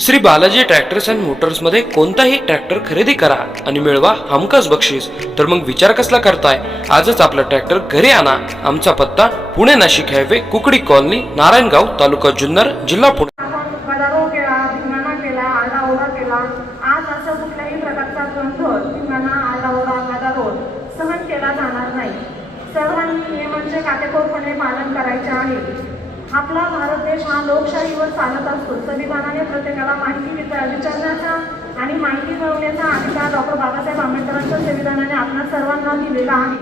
Shri Balaji tractors and Motors मध्ये कोणताही tractor खरेदी करा आणि मिळवा हमखास बक्षीस। तर मग विचार कसला करताय, आजच आपला ट्रॅक्टर घरी आणा। आमचा पत्ता पुणे नाशिक हायवे, कुकडी कॉलनी, नारायणगाव, तालुका जुन्नर, जिल्हा पुणे। आज असं कुठल्याही प्रकारचा गोंधळ धिंगाणा आरडाओरड सहन केला जाणार नाही। सर्वांनी नियमांचे काटेकोरपणे पालन करायचे आहे। आपला भारत देश हा लोकशाहीवर चालत असतो। संविधानाने प्रत्येकाला माहिती विचारण्याचा आणि माहिती मिळवण्याचा अधिकार डॉक्टर बाबासाहेब आंबेडकरांच्या संविधानाने आपल्या सर्वांना दिलेला आहे।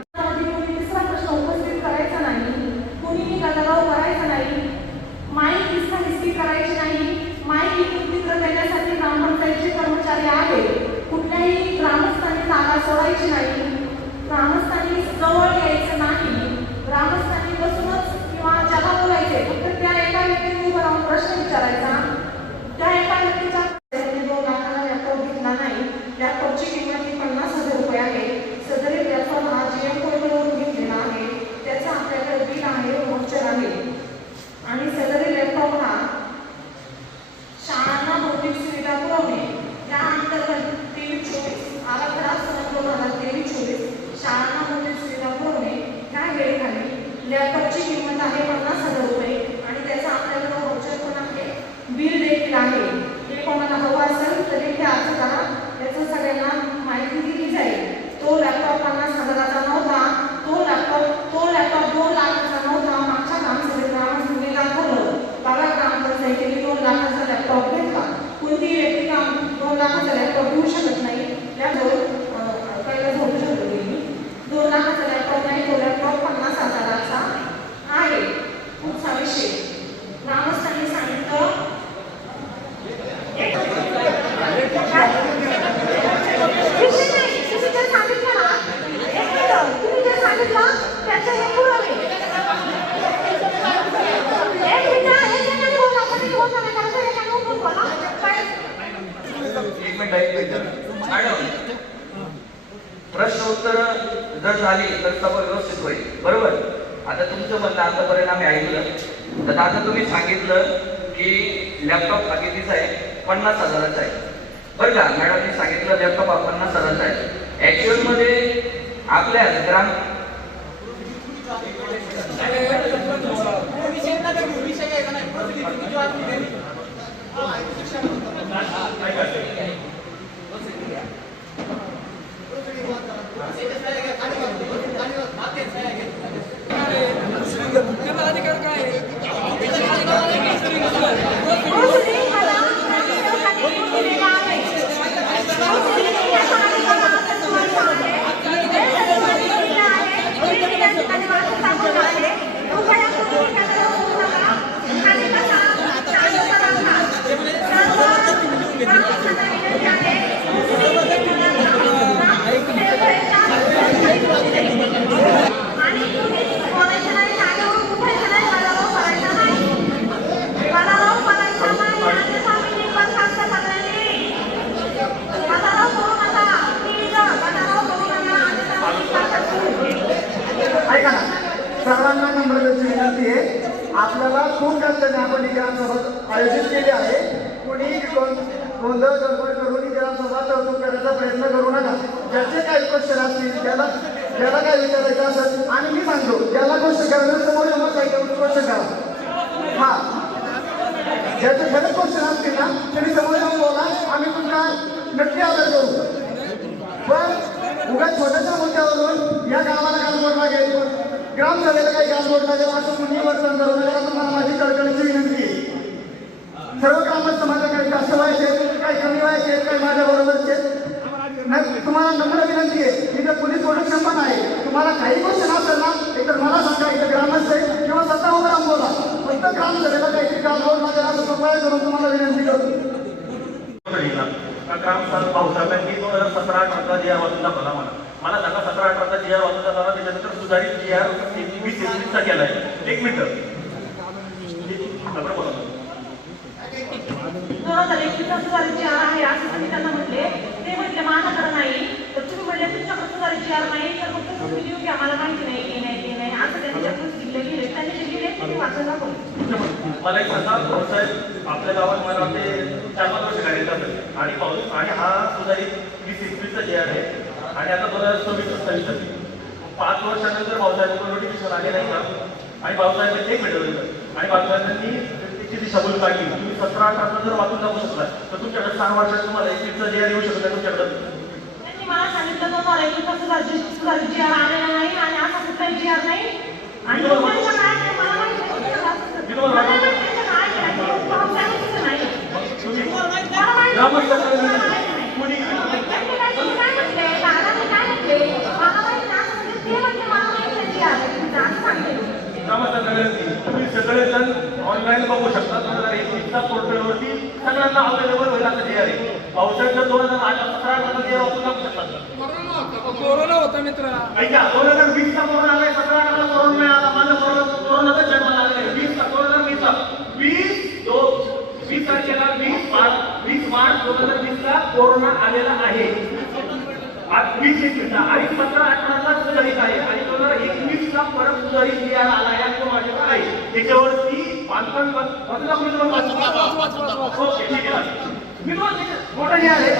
तिसरा प्रश्न उपस्थित करायचा नाही, कुणीही गदारोळ करायचा नाही, माईक हिसकाहिसकी करायची नाही। माईक एकत्रित देण्यासाठी ग्रामपंचायतचे कर्मचारी आहे। कुठल्याही ग्रामस्थांनी जागा सोडायची नाही, ग्रामस्थांनी जवळ यायचं नाही, ग्रामस्थांनी बसूनच किंवा ज्याला बोलायचे फक्त त्या एका व्यक्तीने उभं राहून प्रश्न विचारायचा। त्या एका व्यक्तीचा 2 लाखाला लॅपटॉप घेतला नाही। लॅपटॉपची किंमत 50,000 रुपये आहे। सदरील लॅपटॉप हा GM कोडवरून घेतलेला आहे। त्याचा आपल्याकडे बिल आहे, व्हाउचर आहे आणि सदरील लॅपटॉप हा शाळांना भौतिक सुविधा पुरवणे या अंतर्गत 23-24 आराखडा सन 2023-24 शाळांना भौतिक सुविधा पुरवणे या वेळेखाली लॅपटॉपची किंमत आहे 50,000 रुपये आणि त्याचा आपल्याकडे व्हाउचर पण आहे, बिल देखील आहे। हे कोणाला हवं असेल तरी हे अर्ज करा, याचं सगळ्यांना माहिती दिली जाईल। तो लॅपटॉप 50,000चा नव्हता, तो लॅपटॉप 2 लाखाचा नव्हता। मागच्या ग्रामसभेत ग्रामस्थांनी दाखवलं, बघा ग्रामपंचायतीने 2 लाखाचा लॅपटॉप घेतला। कोणतीही व्यक्ती 2 लाखाचा लॅपटॉप घेऊ शकत नाही। पहिला झोपू शकतो 2 लाखाचा लॅपटॉप नाही, तो लॅपटॉप 50,000चा आहे। पुढचा विषय ग्रामस्थांनी सांगितलं प्रश्न उत्तर जर झाली तर सभा व्यवस्थित होईल, बरोबर। आता तुमचं म्हणणं आतापर्यंत आम्ही ऐकलं, तर आता तुम्ही सांगितलं की लॅपटॉप हा कितीचा आहे, 50,000चा आहे, बरं का। मॅडमनी सांगितलं लॅपटॉप हा 50,000चा आहे। ऍक्च्युअल मध्ये आपल्या ग्राम सर्वांना नम्रतेची विनंती आहे, आपल्याला खूप जास्त आपण ही ग्रामसभा आयोजित केली आहे। कोणीही गोंधळ गडबड करून ही ग्रामसभा तहकूब करण्याचा प्रयत्न करू नका। ज्याचे काही क्वेश्चन असतील, ज्याला काय विचारायचं असेल, आणि मी सांगतो ज्याला क्वेश्चन करायचं समोर मग काही क्वेश्चन करा। हा, ज्याचे खरंच क्वेश्चन असतील ना त्यांनी समोर येऊन बोला, आम्ही तुमचा नक्की आदर करू। पण उगाच छोट्याशा मुद्द्यावरून या गावाला गालबोट लागेल, ग्रामसभेला काही गालबोट लागेल असं कुणी वर्तन करू नका। तुम्हाला माझी कळकळीची विनंती आहे। सर्व ग्रामस्थ माझ्या काही जास्त व्हायचे, काही कमी व्हायचे, काही माझ्या बरोबरचे, तुम्हाला नम्र विनंती आहे। इथं पोलीस प्रोटेक्शन पण आहे। तुम्हाला काही क्वेश्चन असेल ना एकतर मला सांगा, इथं ग्रामस्थ आहे किंवा स्वतः उभं राहून बोला। फक्त ग्रामसभेला काहीतरी गालबोट लागेल असं कृपया करून तुम्हाला विनंती करतो। ग्रामस्थान पावसाळ्यात 2017-18चा GR वाचून दाखवला मला सांगा, 17-18चा GR वाचून दाखवला, त्याच्यानंतर सुधारित GR 20-23चा केला आहे। 1 मिनिट 2021चा सुधारित GR आहे असं तुम्ही त्यांना म्हटले, ते म्हटले माझ्याकडे नाही। तर तुम्ही म्हटले तुमच्याकडे सुधारित GR नाही, तर फक्त तुम्ही लिहू की आम्हाला माहिती नाही असं त्यांच्याकडून लिहिले। त्यांनी जे लिहिले ते वाचून दाखवले। मला एक सांगा, आपल्या गावात मला वाटते 4-5 वर्ष आणि हा सुधारित 2021चा जे आहे आणि आता 2026-27 साठी 5 वर्षानंतर भाऊसाहेबांचं नोटिफिकेशन आले नाही का आणि भाऊसाहेबांनी एक मिळवलं आणि भाऊसाहेबांनी त्याची दिशाभूल काढली. तुम्ही 17-18 जर वाचून जाऊ शकता तर तुमच्याकडे 6 वर्षात तुम्हाला 21चा जे येऊ शकत तुमच्याकडे. त्यांनी मला सांगितलं तो सुधारित जी आर आलेला नाही आणि असा कुठलाही जी आर नाही आणि लोकांचं काय ते मला माहिती नाही. मला माहिती नाही काय केलं. पावसाळ्याचं नाही. मला माहिती नाही. कोणी त्यांनी काय म्हटले? दादाने काय म्हटले? मला माहिती नाही. असं म्हणजे ते म्हटले मला माहिती नाही जी आर आहे. असं सांगितलं. तुम्ही सगळेजण ऑनलाईन बघू शकता. 2021चा पोर्टलवरती सगळ्यांना अवेलेबल होईल असं जे आहे. पावसाळ्यात 2017 जे वाचून टाकू शकतात. कोरोना होता मित्र. ऐका 2020चा कोरोना आलाय, 17-18 कोरोना नाही आला. माझा कोरोनाचा जन्म आलाय 20चा 2020चा 20 तारखेला 20 मार्च 2020ला कोरोना आलेला आहे. आज 20-21चा आणि 17-18ला सुधारित आहे आणि 2021ला परत सुधारित जी आर आला आहे तो माझ्याकडे आहे. त्याच्यावरती बांधकाम ओके ठीक आहे. मी मोठा जे आहे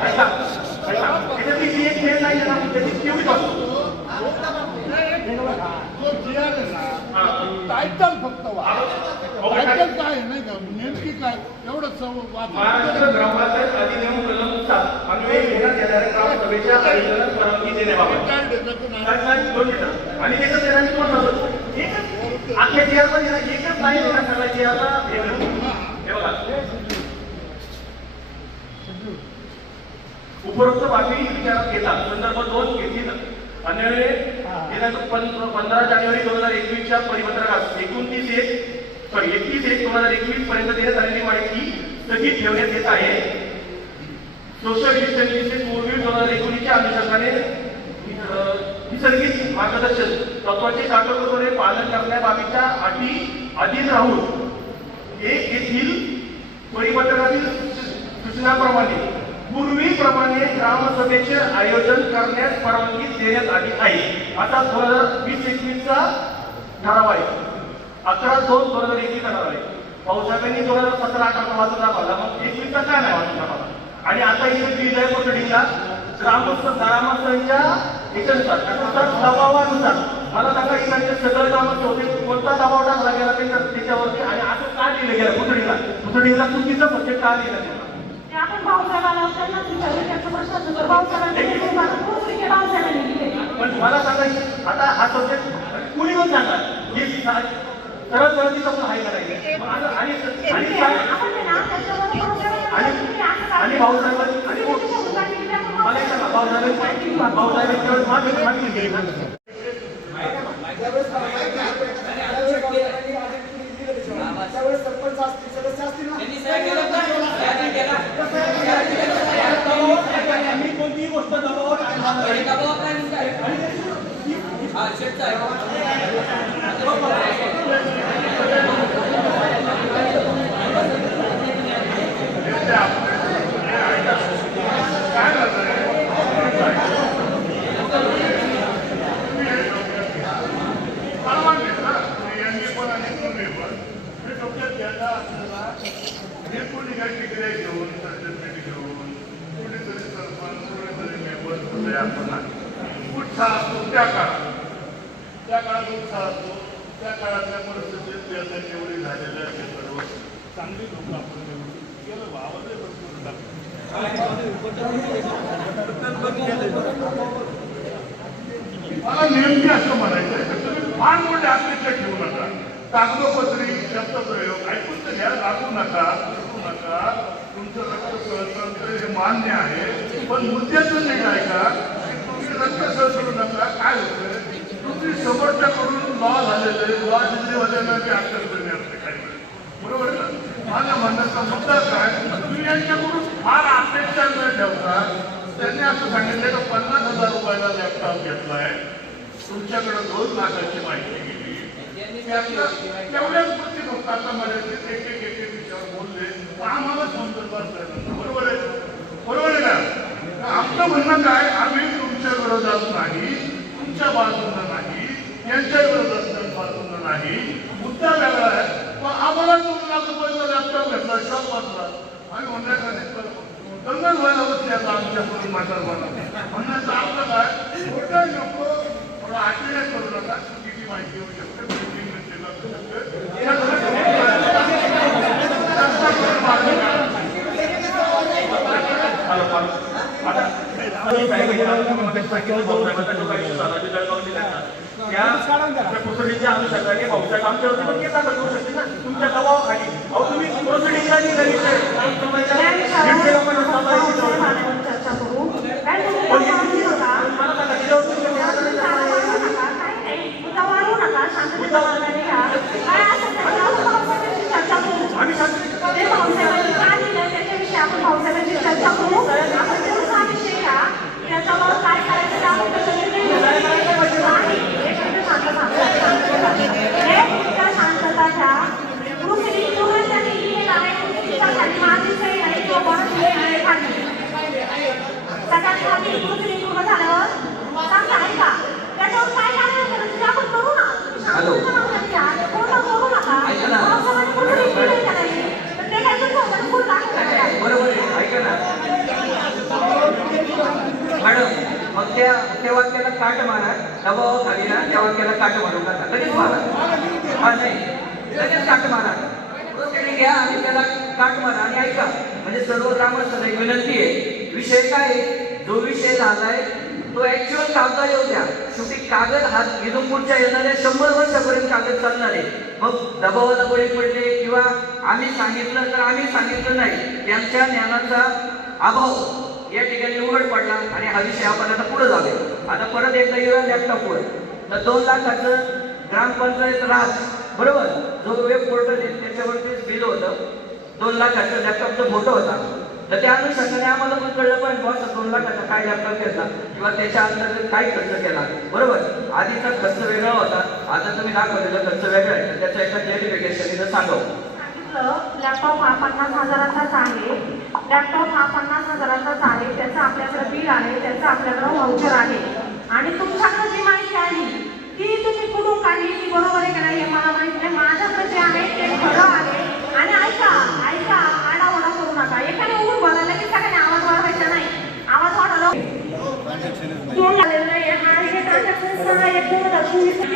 ऐका त्याच्यातली जी एक खेळ नाही ना त्याची केवढी वाचतो टायटल फक्त टायटल काय आहे नाही का नेमकी काय एवढंच महाराष्ट्र ग्रामपंचायत अधिनियम कलम 7 अन्वये घेण्यात येणाऱ्या ग्रामसभेच्या आयोजनास परवानगी देण्याबाबत आणि त्याचं त्याला मी म्हणतो एकच अख्ख्या जिल्ह्यामध्ये एकच नाही देणार सगळ्या जिल्ह्याला हे बघा उपरोक्त बाबी विचारात घेतात संदर्भ 2 घेतील अन्वये दिनांक 15 जानेवारी 2021च्या परिपत्रकात 21/1/2021 पर्यंत देण्यात आलेली माहिती स्थगित ठेवण्यात येत आहे. सोशल डिस्टन्सिंगचे पूर्वी 2019च्या अनुषंगाने निसर्गिक मार्गदर्शन तत्वाचे काटेकोरपणे पालन करण्याबाबतच्या अटी अधीन राहून 1 येथील परिपत्रकातील सूचनाप्रमाणे पूर्वीप्रमाणे ग्रामसभेचे आयोजन करण्यास परवानगी देण्यात आली आहे. आता 2020-21चा ठराव आहे. 11/2/2021 ठराव आहे. भाऊसाहेबांनी 2017-18 वाजून दाखवला मग 21चा काय नाही वाजून दाखवला आणि आता इथे विजय कोठडीला ग्रामस्थांच्या याच्यानुसार दबावानुसार मला सांगा इकडचे सगळं कामच होते कोणता दबाव टाकला गेला त्याच्यावरती आणि असं का लिहिलं गेलं पुतळीला चुकीचं सब्जेक्ट का लिहिलं गेलं. आपण भाऊसाहेबांना त्यांना विचारलं त्याचा प्रश्न तर भाऊसाहेबांनी दिले. पण मला सांगायचं आता हा सब्जेक्ट कुणी पण सांगा हे सरळ सरळ तिथं पण आहे करायचं आणि भाऊसाहेबांनी मला एक सांगा भाऊसाहेबांनी मागणी केली ना त्यावेळेस सरपंच असतील सदस्य असतील ना मी कोणतीही गोष्ट दबावात त्या काळात उत्साह असतो त्या काळातल्या परिस्थितीत व्यवसाय एवढी झालेलं आहे सर्व चांगली लोक आपण केलं आवाजही भरपूर मला नेमके असं म्हणायचं आहे तर तुम्ही फार मोठे अपेक्षा ठेवू नका. कागदोपत्री शब्दप्रयोग ऐकून तर घ्या लागू नका करू नका. तुमचं रक्त सळसळतं हे मान्य आहे पण मुद्द्यातून नाही काय का तुम्ही रक्त सळसळू नका. काय होतं तुम्ही समोरच्याकडून लॉ झालेले लॉ डिग्रीवाल्यांना ते अटक करणे असते काही बरोबर आहे ना. माझ्या म्हणण्याचा मुद्दा काय तुम्ही यांच्याकडून फार अपेक्षा न ठेवता त्यांनी असं सांगितलं की 50,000 रुपयाला लॅपटॉप घेतलाय तुमच्याकडे 2 लाखाची माहिती गेली तेवढ्याच गोष्टी फक्त आता मर्यादित एक विषयावर बोलले आम्हाला संदर्भात बरोबर आहे का. आमचं म्हणणं काय आम्ही तुमच्या विरोधात नाही तुमच्या बाजूनं नाही यांच्या विरोधात बाजूनं नाही मुद्दा वेगळा आहे. पण आम्हाला 2 लाख रुपयाचा लॅपटॉप घेतला शॉप वाचला आणि दंगल व्हायला बसली आता आमच्याकडून म्हातारपणा म्हणण्याचं आपलं काय मोठं नको थोडं आश्चर्य करू नका चुकीची माहिती येऊ शकते त्या अनुषंगाने भाऊसाहेब आमच्यावरती पण केस दाखल करू शकते ना तुमच्या दबावाखाली. अहो तुम्ही प्रोसिडिंगला निघाली चर्चा करू काय वाढवू नका शांततेचा मार्ग घ्या काय असेल चर्चा करू आम्ही ते भाऊसाहेबांनी का दिलं त्याच्याविषयी आपण भाऊसाहेबांची चर्चा करू आपण तेवढा विषय घ्या त्याच्यावर काय करायचं ते आपण तसं निर्णय घेऊ. शांतता घ्या दुसरी पूर्ण त्यांनी खाली माझी सही आहे किंवा कोणाची सही आहे खाली सगळ्यात खाली दुसरी पूर्ण झाल्यावर सांगता ऐका त्याच्यावर काय करायचं ते आपण करू ना. शांततेचा मार्ग घ्या पूर्ण करू नका पूर्ण करायची तर ते काय पूर्ण दाखवणार बरोबर आहे, ऐका ना मॅडम. मग त्या वाक्याला काट मारा, दबाव खाली ना त्या वाक्याला काट मारू नका, लगेच मारा. हा नाही, लगेच काट मारा, प्रोसिडिंग घ्या आणि त्याला काट मारा. आणि ऐका म्हणजे सर्व ग्रामस्थांना एक विनंती आहे, विषय काय आहे, जो विषय झालाय तो ऍक्च्युअल कागदा येऊ द्या. शेवटी कागद हा इथून पुढच्या येणाऱ्या 100 वर्षापर्यंत कागद चालणार आहे. मग दबावाला बळी पडले किंवा आम्ही सांगितलं तर आम्ही सांगितलं नाही, त्यांच्या ज्ञानाचा अभाव या ठिकाणी उघड पडला आणि हा विषय आपण आता पुढे जाऊया. आता परत एकदा येऊया लॅपटॉपवर. तर 2 लाखाचं ग्रामपंचायत राज बरोबर जो वेब पोर्टल आहे त्याच्यावरतीच बिल होतं 2 लाखाचं, लॅपटॉपचा फोटो होता. तर त्या अनुषंगाने आम्हाला पण कळलं पाहिजे बॉस 2 लाखाचा काय लॅपटॉप घेतला किंवा त्याच्या अंतर्गत काय खर्च केला. बरोबर आधीचा खर्च वेगळा होता, आता तुम्ही दाखवलेला खर्च वेगळा आहे. तर त्याचं एका क्लॅरिफिकेशन इथं सांगावं. लॅपटॉप हा 50,000चाच आहे. लॅपटॉप हा 50,000चाच आहे. त्याचं आपल्याकडे बिल आहे, त्याचं आपल्याकडे व्हाउचर आहे. आणि तुमच्याकडे जी माहिती आली ती तुम्ही कुठून काढली ती बरोबर आहे का नाही हे मला माहिती नाही. माझ्याकडे जे आहे ते खरं आहे. आणि ऐका आडाओरडा करू नका. एकाने उघड बोलायला की सगळ्यांनी आवाज वाढवायचा नाही. आवाज वाढवला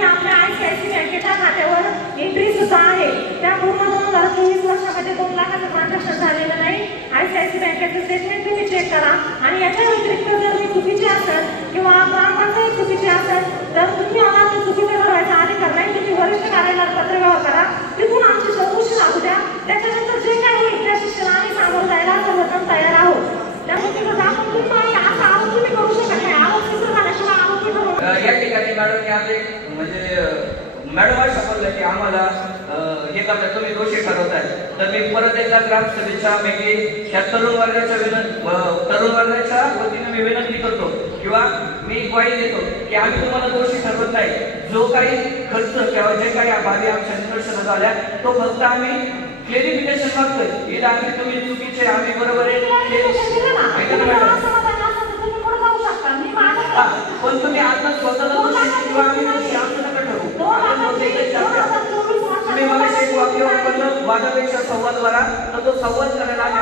आपल्या ICICI बँकेच्या खात्यावर एंट्री सुद्धा आहे. त्या पूर्ण 2024 वर्षामध्ये 2 लाखाचं ट्रान्झॅक्शन झालेलं नाही. ICICI बँकेचं स्टेटमेंट तुम्ही चेक करा. आणि याच्या व्यतिरिक्त जर मी चुकीची असेल किंवा ग्रामपंचायत चुकीची असेल तर तुम्ही आम्हाला चुकीचं ठरवायचा अधिकार नाही. तुम्ही वरिष्ठ कार्यालयात पत्रव्यवहार करा, तिथून आमची चौकशी लागू द्या. त्याच्यानंतर जे काय होईल त्या शिक्षण आम्ही सामोरं जायला सर्वजण तयार आहोत. त्यामुळे तिथं जाऊन तुम्ही असा आरोप तुम्ही करू शकत नाही. आरोप सिद्ध झाल्याशिवाय आरोपी ठरवू. या ठिकाणी मॅडमने आज एक म्हणजे मॅडम असं बोललं की आम्हाला हे करता तुम्ही दोषी ठरवताय. तर मी परत एकदा ग्रामसभेच्या पैकी ह्या तरुण वर्गाच्या वतीने मी विनंती करतो किंवा मी ग्वाही देतो की आम्ही तुम्हाला दोषी ठरवत नाही. जो काही खर्च किंवा जे काही बाबी आमच्या निदर्शनास झाल्या तो फक्त आम्ही क्लेरिफिकेशन मागतोय. इथं आम्ही तुम्ही चुकीचे आम्ही बरोबर आहे पण तुम्ही आता स्वतःला दोषी किंवा आम्ही दोषी असं नका ठरवू. तुम्ही मला एक वाक्य वापरलं वादापेक्षा संवाद वारा तर तो संवाद करायला आम्ही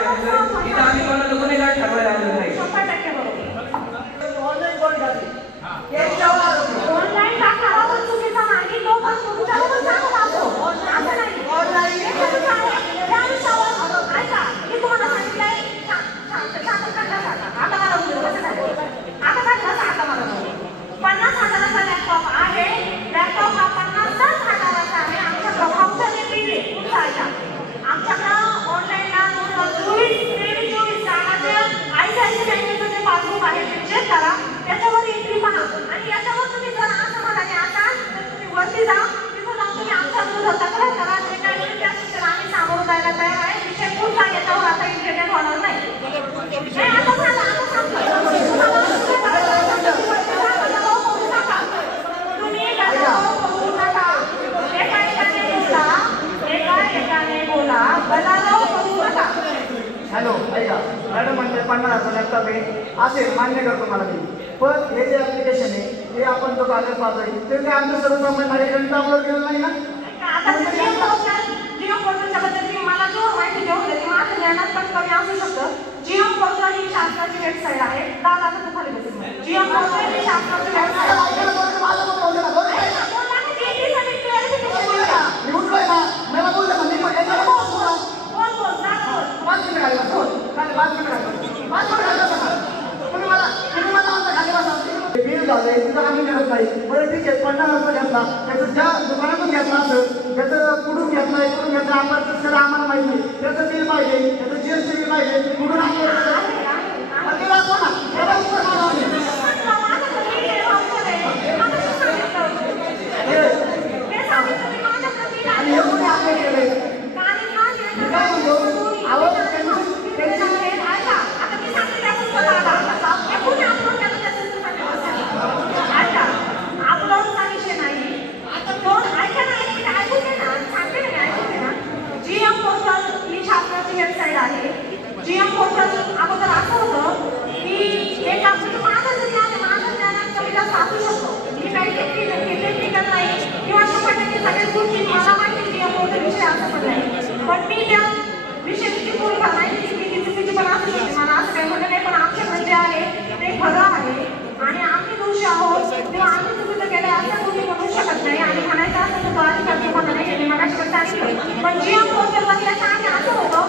इथं आम्ही कोणाला गुन्हेगार ठरवायला आलेलो नाही. ऑनलाईन दाखवा पण चुकीचा नाही. तो पण चुकीचा पण सांगत असतो असं नाही. ऐका मी तुम्हाला सांगितलंय आता मला आता मला 50,000चा लॅपटॉप आहे. लॅपटॉप हा 50,000चा आहे. आमच्या भाऊच्या बिल आहे आमच्याकडं ऑनलाईनला 2023-24 सालाचे ICICI बँकेचं जे पासबुक आहे ते चेक करा. त्याच्यावर एंट्री पहा आणि याच्यावर तुम्ही जर असमाधानी असाल तर तुम्ही वरती जा. तिथं जाऊन तुम्ही आमच्या विरोधात तक्रार करा. जे काही होईल त्या सूचना आम्ही सामोरं जायला तयार आहे. विषय पुढचा याच्यावर आता इंटरनेट होणार नाही. आता सांगा तुम्ही एकाने बोला गदारोळ करू नका. हॅलो ऐका मॅडम म्हणजे 50,000चा लॅपटॉप आहे असेल मान्य करतो मला मी. पण हे जे ऍप्लिकेशन आहे हे आपण तो कागद पाहतोय ते काय आमचं सर्वसामान्य नागरिकांनी अपलोड केलं नाही ना. आता जिओ पोर्टलच्या बद्दल मला जो माहिती देऊन देते माझ्या ज्ञानात पण कमी असू शकतं. शासनाची वेबसाईट आहे. दादा आता तू खाली बस. GM पोर्टल ही शासनाची वेबसाईट आहे. माझं पण बोलू नका. बोल ना, DD साठी clarification बोल ना. मी उठलोय ना, मला बोललं म्हणजे मग याच्यावर बोल बोल. बोल बोल ना बोल. 5 मिनिटं खाली बस. बोल. खाली 5 मिनिटं खाली बस. 5 मिनिटं खाली बसा. तुम्ही मला म्हणता खाली बसा. बिल झालंय, तिथं आम्ही मिळत नाही. बरं ठीक आहे, 50,000 घेतला. त्याचं ज्या दुकानातून घेतला असेल, त्याचं कुठून घेतलाय, कुठून घेतला आपण त्याचं आम्हाला माहिती नाही. त्याचं बिल पाहिजे, त्याचं GST बिल पाहिजे, कुठून आपल्याला ते दाखवा ना. त्याला उत्तर मागावं नाही. आणि हे कोणी आपले केले? काय म्हणतो? आवाज GM पोर्टल ही शासनाची वेबसाईट आहे. GM पोर्टल अगोदर असं होतं की एक आपलं माझं जरी आहे, माझं ज्ञानात कमी जास्त असू शकतो. मी काही टेक्निकल नाही किंवा 100% सगळ्याच गोष्टी मला माहिती GM पोर्टल विषय असं पण नाही. पण मी त्या विषयाची थोडीफार माहिती मी चुकीची पण असू शकते. मला असं काही म्हणणं नाही, पण आमच्याकडे जे आहे ते खरं आहे आणि आम्ही दोषी आहोत किंवा आम्ही चुकीचं केलं असं कोणी म्हणू शकत नाही. आणि म्हणायचं असं तर अधिकार तुम्हाला नाही आहे, मगाशी पण सांगितलं. पण GM पोर्टल बदलायचं आणि असं होतं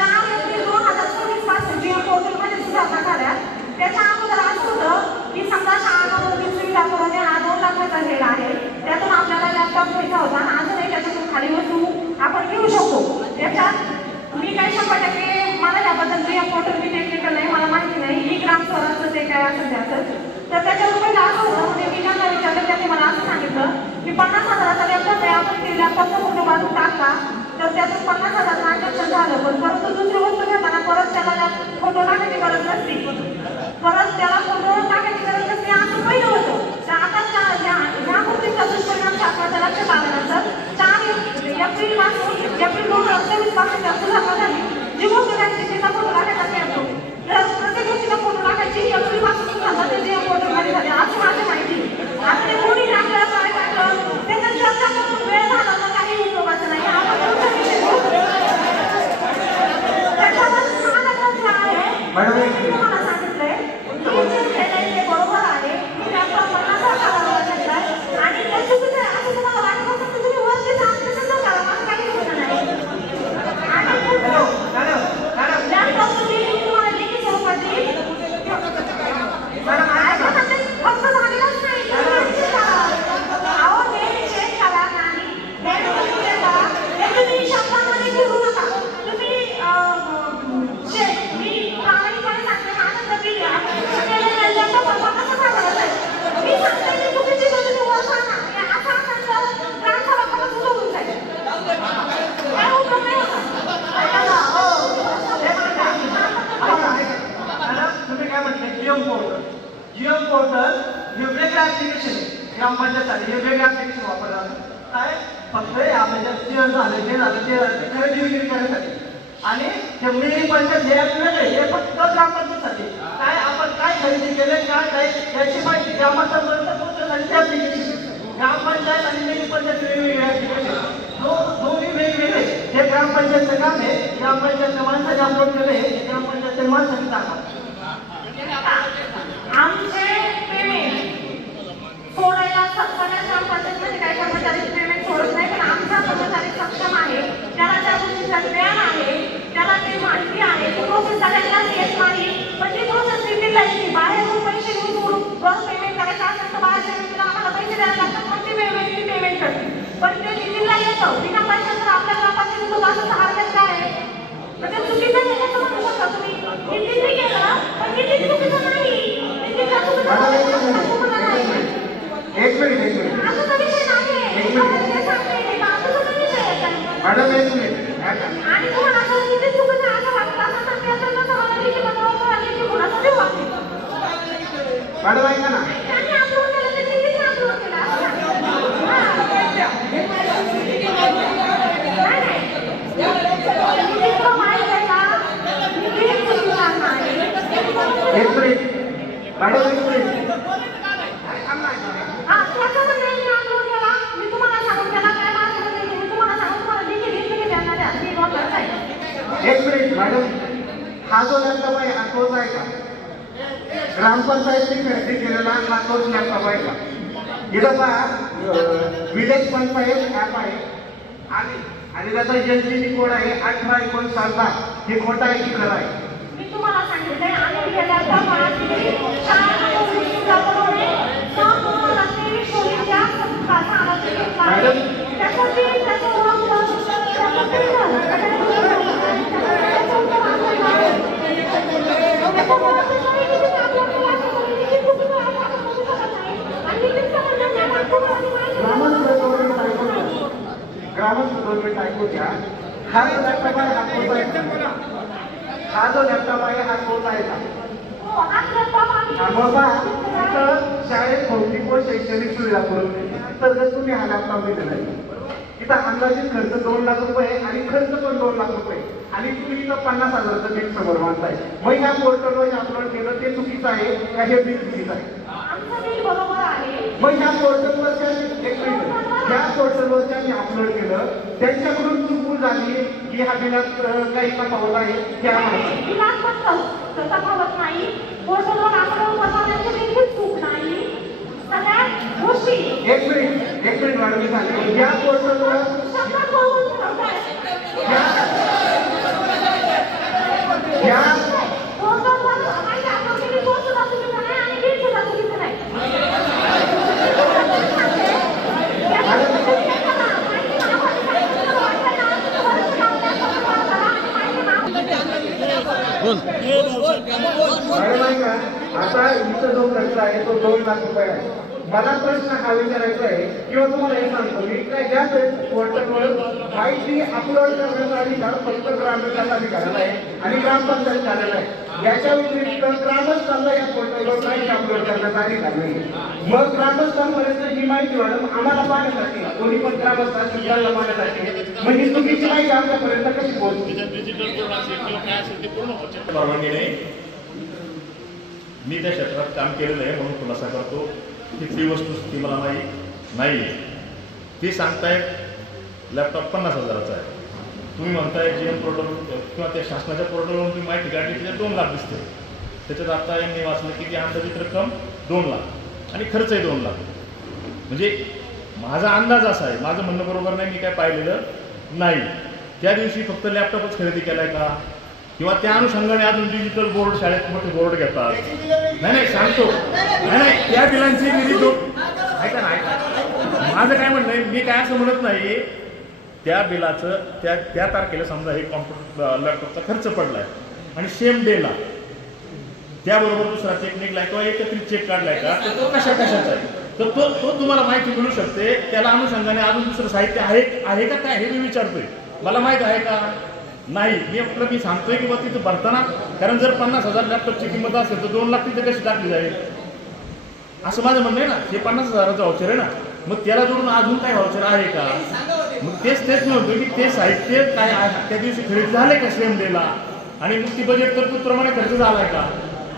4 एप्रिल 2024 पासून GM पोर्टलमध्ये सुधारणा झाल्या. त्याच्या अगोदर असं होतं की समजा शाळांमधील सुविधा पुरवणे हा 2 लाखाचा हेड आहे. त्यातून आपल्याला लॅपटॉप घ्यायचा होता आणि अजूनही त्याच्यातून खाली वस्तू आपण घेऊ शकतो. त्याच्यात मी काही 100% मला याबद्दल GM पोर्टल मी टेक्निकल नाही, मला माहिती नाही. ही ग्राम स्वराज्याचं ते काय असेल त्याचं. तर त्याच्यावर पहिलं असं होतं, म्हणजे मी ज्यांना विचारलं त्यांनी मला असं सांगितलं की 50,000चा लॅपटॉप आहे, आपण ते लॅपटॉपचा फोटो काढून टाकला तर त्यातून 50,000 ट्रान्झॅक्शन झालं. पण परंतु दुसरी वस्तू घेताना परत त्याला फोटो टाकायची गरज नसते. परत त्याला फोटो टाकायची गरज नसते असं पहिलं होतं. तर आता ह्या गोष्टीचा दुष्परिणाम शासनाच्या लक्षात आल्यानंतर 4 एप्रिल 2023 पासून त्या सुधारणा झाली. जी गोष्ट त्यांची तिचा फोटो टाकायचा असतो तर प्रत्येक गोष्टीचा फोटो टाकायची एप्रिल पासून सुधारणा ते GM पोर्टलमध्ये झाली असं माझी माहिती. आता ते कोणी आपल्याला काय टाकलं त्याच्यात चर्चा करून वेळ झाला तर काही उपयोगाचं नाही. आपण पुढचा विषय घेऊ. त्याच्यावर माझा प्रश्न आहे, मी तुम्हाला सांगितलंय मी जे केलंय ते बरोबर आहे. मी लॅपटॉप 50,000 घेतलाय आणि ते चुकीचं आहे असं तुम्हाला वाटत असेल तर तुम्ही वरती जाऊन ते सिद्ध करा. मला काही प्रश्न नाही. आणि लॅपटॉप तुम्ही तुम्हाला लिखित स्वरूपात देईल. फक्त झालेलाच नाही. अहो हे चेक करा नाही. हे तुम्ही चेक करा. हे तुम्ही शब्दामध्ये घेऊ नका. तुम्ही मी प्रामाणिकपणे सांगते माझं कधी लॅपटॉप कसं सांगायचं आहे. मी सांगते की चुकीची गोष्ट तुम्हाला सांगा. असं असेल तर ग्रामसभा मला सुरू होऊन जाईल. काय उपयोग नाही होता. तुम्ही काय म्हटलं GM पोर्टल हे वेगळं ऍप्लिकेशन आहे. ग्रामपंचायत हे वेगळं ऍप्लिकेशन वापरलं काय फक्त आपल्या जे झालं ते खरेदी विक्री करण्यासाठी आणि हे मिनी पंचायत हे ऍप वेगळे हे फक्त ग्रामपंचायतीसाठी. काय आपण काय खरेदी केलं काय याची माहिती ग्रामपंचायत पोर्टलसाठी ते ऍप्लिकेशन. ग्रामपंचायत आणि मिनी पंचायत वेगवेगळे ऍप्लिकेशन दोन्ही वेगवेगळे. हे ग्रामपंचायतचं काम आहे. ग्रामपंचायतच्या माणसाने अपलोड केलं हे ग्रामपंचायतच्या माणसाने टाका. आमचे पेमेंट सोडायला सगळ्या ग्रामपंचायतीमध्ये काही कर्मचारी पेमेंट सोडत नाही. पण आमचा कर्मचारी सक्षम आहे, त्याला त्या गोष्टीचा ज्ञान आहे, त्याला ते माहिती आहे. ती प्रोसेस सगळ्यांनाच येत नाही. पण ती प्रोसेस दिलेली आहे. बाहेरून पैसे घेऊन सोडून पेमेंट करायचं असेल तर बाहेरच्या व्यक्तीला आम्हाला पैसे द्यायला लागतात. मग ती व्यक्ती पेमेंट करते. पण ते दिल्लीला येतं बिना पैशाचं आपल्या ग्रामपंचायतीत होत असं हरकत काय आहे. म्हणजे चुकीचं नाही असं म्हणू शकता तुम्ही. दिल्ली गेलं पण दिल्ली चुकीचं नाही. दिल्लीला चुकीचं नाही. एक मिनिट असं विषय नाही. मॅडम एक मिनिट आणि कोणाचं किती चुकीचं असं वाटलं असं तर त्याचं मला लिखित पत्रावर लिखित कोणाचं देऊ वाटते. मॅडम ऐका ना. त्यांनी अपलोड केलं ते किती अपलोड केलं एक मिनिट मॅडम एक मिनिट मी तुम्हाला सांगून त्याला काय माहिती मी तुम्हाला सांगून तुम्हाला लिखित त्यांना द्या. मी नोंद करताय. एक मिनिट मॅडम हा जो लॅपटॉप आहे हा तोच आहे का? ग्रामपंचायतने खरेदी केलेला हा तोच लॅपटॉप आहे का? इथं पहा विलेज पंचायत ॲप आहे आणि त्याचा एलजीडी कोड आहे 1859 हे खोटं आहे की खरं आहे? मी तुम्हाला सांगितलंय आम्ही गेल्या प्रमाणात 4 दिवसापूर्वी संपूर्ण रस्ते शोधीच्या मॅडम ग्रामस्थ गव्हर्नमेंट ऐकू घ्या. हा जो लॅपटॉप आहे हा तोच आहे का? हा जो लॅपटॉप आहे हा तोच आहे का? मग पहा इथं शाळेत भौतिक व शैक्षणिक सुविधा पुरवली अंतर्गत तुम्ही हा लॅपटॉप दिलेला आहे. इथं अंदाजित खर्च 2 लाख रुपये आणि खर्च पण 2 लाख रुपये आणि तुम्ही इथं 50,000चं बिल समोर मानताय. मग ह्या पोर्टलवर अपलोड केलं ते चुकीचं आहे का हे बिल चुकीचं आहे? मग ह्या पोर्टलवर ज्या पोर्टलवर त्यांनी अपलोड केलं त्यांच्याकडून चूक झाली की ह्या बिलात काही तफावत आहे हे आम्हाला तफावत नाही. पोर्टलवर अपलोड करण्याची देखील चूक नाही. सगळ्यात गोष्टी एक मिनिट मॅडम मी सांगतो. या पोर्टलवर या मॅडम ऐका, आता इथं जो खर्च आहे तो 2 लाख रुपये आहे. मला प्रश्न हा विचारायचा आहे किंवा तुम्हाला हे सांगतो मी काय ज्या पोर्टलवर माहिती अपलोड करण्याचा अधिकार फक्त ग्रामविकास अधिकाऱ्याला आहे आणि ग्रामपंचायत कार्यालयाला आहे. याच्या व्यतिरिक्त ग्रामस्थांना या पोर्टलवर माहिती अपलोड करण्याचा अधिकार नाही. मग ग्रामस्थांपर्यंत ही माहिती मॅडम आम्हाला पाहण्यासाठी कोणी पण ग्रामस्थांना पाहण्यासाठी मग ही चुकीची माहिती आमच्यापर्यंत कशी पोहोचते? परवानगीने मी त्या क्षेत्रात काम केलेलं आहे म्हणून खुलासा करतो. तिथली वस्तुस्थिती मला माहीत नाही. ते सांगतायत लॅपटॉप 50,000चा आहे. तुम्ही म्हणताय GM पोर्टल किंवा त्या शासनाच्या पोर्टलवरून तुम्ही माहिती काढली तिथे 2 लाख दिसते. त्याच्यात आता यांनी वाचलं की ती अंदाजित रक्कम 2 लाख आणि खर्चही 2 लाख. म्हणजे माझा अंदाज असा आहे, माझं म्हणणं बरोबर नाही, मी काय पाहिलेलं नाही. त्या दिवशी फक्त लॅपटॉपच खरेदी केलाय का किंवा त्या अनुषंगाने अजून डिजिटल बोर्ड शाळेत मोठे बोर्ड घेतात? नाही सांगतो. नाही त्या बिलांची मी ऐका ना माझं काय म्हणणं आहे, मी काय असं म्हणत नाही. त्या बिलाचं त्या तारखेला समजा हे कॉम्प्युटर लॅपटॉपचा खर्च पडलाय आणि सेम डेला त्याबरोबर दुसरा चेक निघलाय किंवा एकत्रित चेक काढलाय का तर तो कशाचा आहे तर तो तुम्हाला माहिती मिळू शकते. त्याला अनुषंगाने अजून दुसरं साहित्य आहे का काय हे मी विचारतोय. मला माहित आहे का? नाही. मी सांगतोय की बा तिथं भरताना कारण जर 50,000 लॅपटॉपची किंमत असेल तर 2 लाख तिथे कशी टाकली जाईल असं माझं म्हणणं आहे ना. हे 50,000चं व्हाउचर आहे ना, मग त्याला जोडून अजून काय व्हाउचर आहे का? मग तेच म्हणतो की ते साहित्य काय त्या दिवशी खरेदी झाले का सेम डेला आणि मग ती बजेट तरतूदप्रमाणे खर्च झालाय का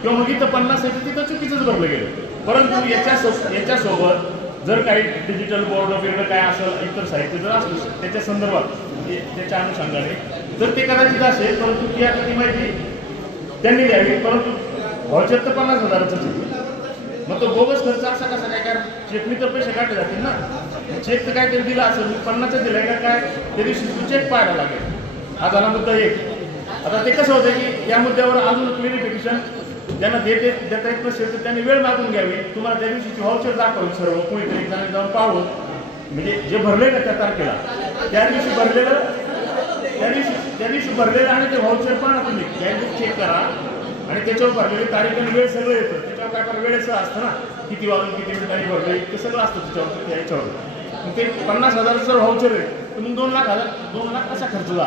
किंवा मग इथं 50 आहे तिथं चुकीचंच भरलं गेलं. परंतु याच्यासोबत जर काही डिजिटल बोर्ड वगैरे काय असेल इतर साहित्य जर असलं त्याच्या संदर्भात त्याच्या अनुषंगाने तर ते कदाचित असेल, परंतु ती आता ती माहिती त्यांनी द्यावी. परंतु व्हाउचर तर 50,000च मग तो बोगस खर्च असा कसा काय? कारण चेकनी तर पैसे काढले जातील ना. चेक तर काहीतरी दिला असेल 50चं दिलंय का काय त्या दिवशी तू चेक पाहायला लागेल. हा झाला मुद्दा एक. आता ते कसं होतं की या मुद्द्यावर अजून क्लिअरिफिकेशन ज्यांना देता येत नसेल तर त्यांनी वेळ मागून घ्यावी. तुम्हाला त्या दिवशीची व्हाउचर दाखवावी सर्व कोणीतरी जणांनी जाऊन पाहावं. म्हणजे जे भरले ना त्या तारखेला त्या दिवशी भरलेलं आणि ते व्हाउचर पण तुम्ही त्या चेक करा आणि त्याच्यावर भरलेली तारीख आणि वेळ सगळं येतं. त्याच्यावर काय फार वेळेचं असतं ना, किती वाजून किती मिनिटांनी भरले ते सगळं असतं त्याच्यावर याच्यावर. मग ते 50,000 जर व्हाउचर आहे तर मग 2 लाख कसा खर्च झाला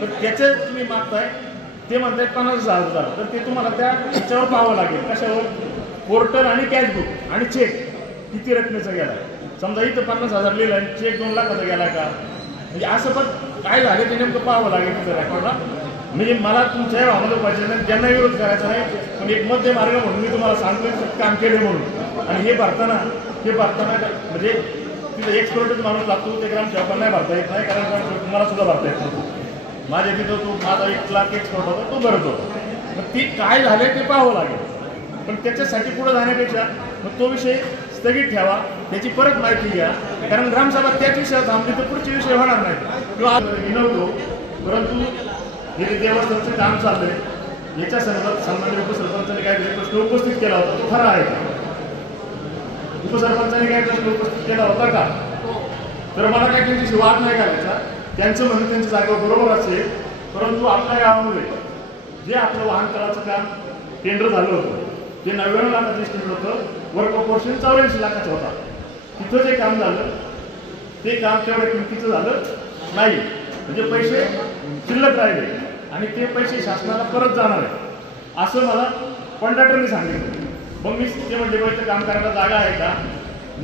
तर त्याचं तुम्ही मागताय ते म्हणताय 50,000 झालं तर ते तुम्हाला त्या ह्याच्यावर पाहावं लागेल. कशावर? पोर्टल आणि कॅशबुक आणि चेक किती रकमेचा गेला. समजा इथं 50,000 लिहिलं आणि चेक 2 लाखाचा गेला का म्हणजे असं पण काय झालं ते नेमकं पाहावं लागेल तिथं रेकॉर्डला. म्हणजे मला तुमच्या भावना पाहिजे नाही, ज्यांना विरोध करायचा नाही, पण एक मध्य मार्ग म्हणून मी तुम्हाला सांगतोय काम केले म्हणून. आणि हे भरताना म्हणजे तिथं एक्सपर्टच माणूस लागतो. ते ग्रामसेवकांना नाही भरता येत नाही कारण मला सुद्धा भरता येत नाही. माझ्या तिथं माझा 1 लाख एक्सपर्ट होता तो भरत होता. मग ती काय झाले ते पाहावं लागेल. पण त्याच्यासाठी पुढे जाण्यापेक्षा मग तो विषय स्थगित ठेवा, त्याची परत माहिती घ्या. कारण ग्रामसभा त्याच विषयावर थांबली तर पुढचे विषय होणार नाही. किंवा आज विनवतो, परंतु हे देवस्थानचं काम चाललंय याच्या संदर्भात सन्माननीय उपसरपंचांनी काहीतरी प्रश्न उपस्थित केला होता, तो खरा आहे का? उपसरपंचांनी काही प्रश्न उपस्थित केला होता का? तर मला काही त्यांच्याशी वाद नाही करायचा. त्यांचं म्हणणं त्यांच्या जागेवर बरोबर असेल, परंतु आपल्या गावामध्ये जे आपलं वाहन तळाचं काम टेंडर झालं होतं ते 99 लाखाचं टेंडर होतं, वर्क पोर्शन 84 लाखाचं होता. तिथं जे काम झालं ते काम तेवढ्या किमतीचं झालं नाही, म्हणजे पैसे शिल्लक राहिले आणि ते पैसे शासनाला परत जाणार आहे असं मला कॉन्ट्रॅक्टरने सांगितलं. मग मी ते म्हणजे इथं काम करायला जागा आहे का?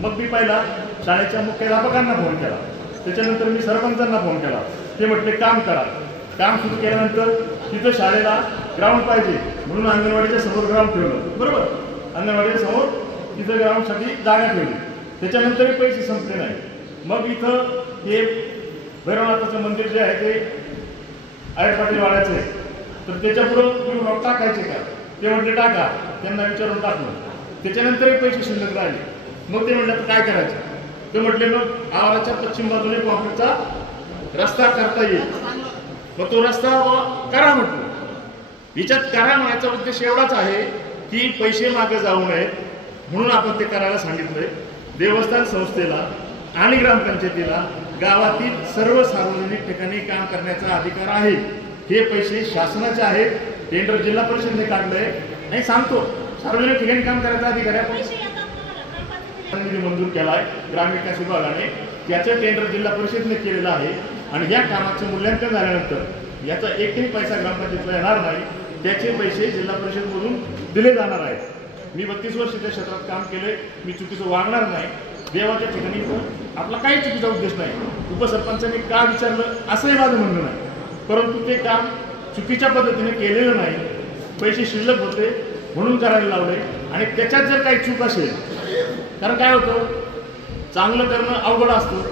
मग मी पहिला शाळेच्या मुख्याध्यापकांना फोन केला, त्याच्यानंतर मी सरपंचांना फोन केला. ते म्हटले काम करा. काम सुरू केल्यानंतर तिथं शाळेला ग्राउंड पाहिजे म्हणून अंगणवाडीच्या समोर ग्राउंड ठेवलं, बरोबर. अंगणवाडीच्या समोर तिथं ग्राउंडसाठी जागा ठेवली. त्याच्यानंतरही पैसे संपले नाही. मग इथं हे भैरवनाथाचं मंदिर जे आहे ते आयर पाटील वाड्याचं आहे, तर त्याच्यापुढं तुम्ही ब्लॉक टाकायचे का? ते म्हटले टाका. त्यांना विचारून टाकलं. त्याच्यानंतरही पैसे शिल्लक राहिले. मग ते म्हटलं तर काय करायचं? ते म्हटले मग आवाराच्या पश्चिम बाजूने कॉन्क्रीटचा रस्ता करता येईल. मग तो रस्ता करा म्हटलं. याच्यात करा म्हणायचा उद्देश एवढाच आहे की पैसे मागे जाऊ नयेत म्हणून आपण ते करायला सांगितलंय. देवस्थान संस्थेला आणि ग्रामपंचायतीला गावातील सर्व सार्वजनिक ठिकाणी काम करण्याचा अधिकार आहे. हे पैसे शासनाचे आहेत. टेंडर जिल्हा परिषदेने काढलंय. नाही सांगतो, सार्वजनिक ठिकाणी काम करायचा अधिकार आहे. मंजूर केला आहे ग्रामविकास विभागाने. त्याचं टेंडर जिल्हा परिषदेने केलेलं आहे आणि या कामाचं मूल्यांकन झाल्यानंतर याचा एकही पैसा ग्रामपंचायतीला येणार नाही. त्याचे पैसे जिल्हा परिषदमधून दिले जाणार आहेत. मी 32 वर्ष त्या क्षेत्रात काम केले. मी चुकीचं वागणार नाही. देवाच्या ठिकाणी आपला काही चुकीचा उद्देश नाही. उपसरपंचांनी का विचारलं असंही माझं म्हणणं नाही, परंतु ते काम चुकीच्या पद्धतीने केलेलं नाही. पैसे शिल्लक होते म्हणून करायला लावले आणि त्याच्यात जर काही चूक असेल, कारण काय होतं, चांगलं करणं अवघड असतं